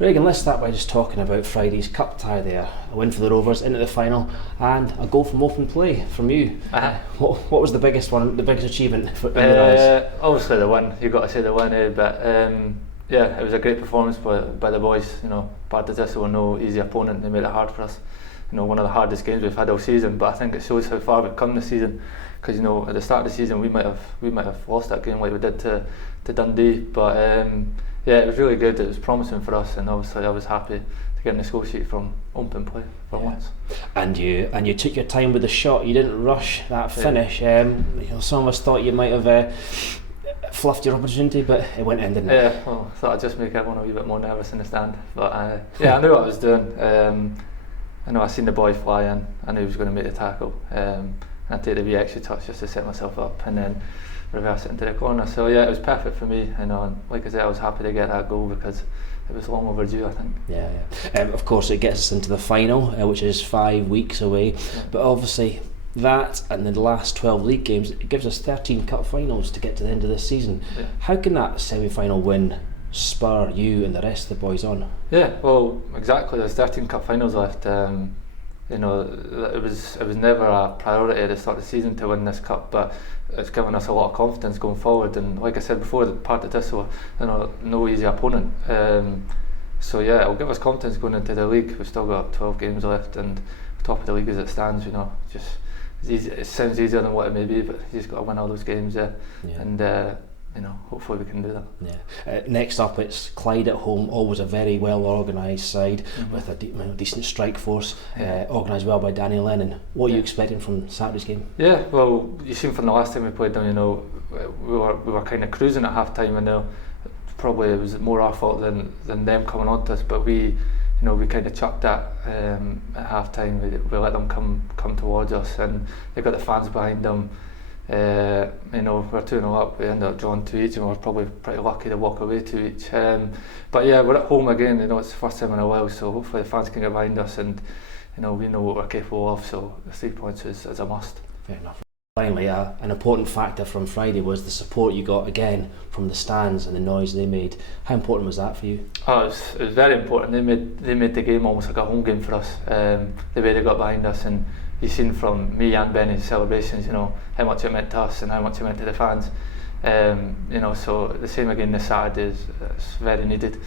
Regan, let's start by just talking about Friday's cup tie there. A win for the Rovers into the final and a goal from open play from you. What was the biggest one, the biggest achievement for your eyes? Obviously the win, you've got to say the win, but yeah, it was a great performance by the boys. You know, Saturdays were no easy opponent, they made it hard for us. You know, one of the hardest games we've had all season, but I think it shows how far we've come this season, because you know, at the start of the season we might have lost that game like we did to Dundee, but yeah, it was really good. It was promising for us, and obviously I was happy to get in the score sheet from open play for once. And you took your time with the shot. You didn't rush that finish. You know, some of us thought you might have fluffed your opportunity, but it went in, didn't it? Yeah, well, I thought I'd just make everyone a wee bit more nervous in the stand, but yeah, I knew what I was doing. I know I seen the boy fly in. I knew he was going to make the tackle, and I take the wee extra touch just to set myself up, and then reverse it into the corner. So yeah, it was perfect for me. You know, and like I said, I was happy to get that goal because it was long overdue, I think. Yeah. Of course, it gets us into the final, which is 5 weeks away. Yeah. But obviously, that and the last 12 league games, it gives us 13 cup finals to get to the end of this season. Yeah. How can that semi-final win spur you and the rest of the boys on? Yeah, well, exactly. There's 13 cup finals left. You know, it was never a priority at the start of the season to win this cup, but it's given us a lot of confidence going forward. And like I said before, the part of this was, you know, no easy opponent. So yeah, it'll give us confidence going into the league. We've still got 12 games left, and top of the league as it stands. You know, just it's easy, it sounds easier than what it may be, but you just got to win all those games. And you know, hopefully we can do that. Yeah. Next up, it's Clyde at home. Always a very well organised side with a decent strike force, organised well by Danny Lennon. What are you expecting from Saturday's game? Yeah, well, you've seen from the last time we played them, you know, we were kind of cruising at half time, and probably it was more our fault than them coming on to us. But we kind of chucked that at half time. We let them come towards us, and they got the fans behind them. You know, we're 2-0 up, we ended up drawing 2 each, and we're probably pretty lucky to walk away 2 each. But yeah, we're at home again. You know, it's the first time in a while, so hopefully the fans can get behind us, and you know, we know what we're capable of. So the 3 points is a must. Fair enough. Finally, an important factor from Friday was the support you got again from the stands and the noise they made. How important was that for you? Oh, it was very important. They made the game almost like a home game for us. The way they got behind us, and you've seen from me and Benny's celebrations, you know, how much it meant to us and how much it meant to the fans. You know, so the same again this Saturday it's very needed.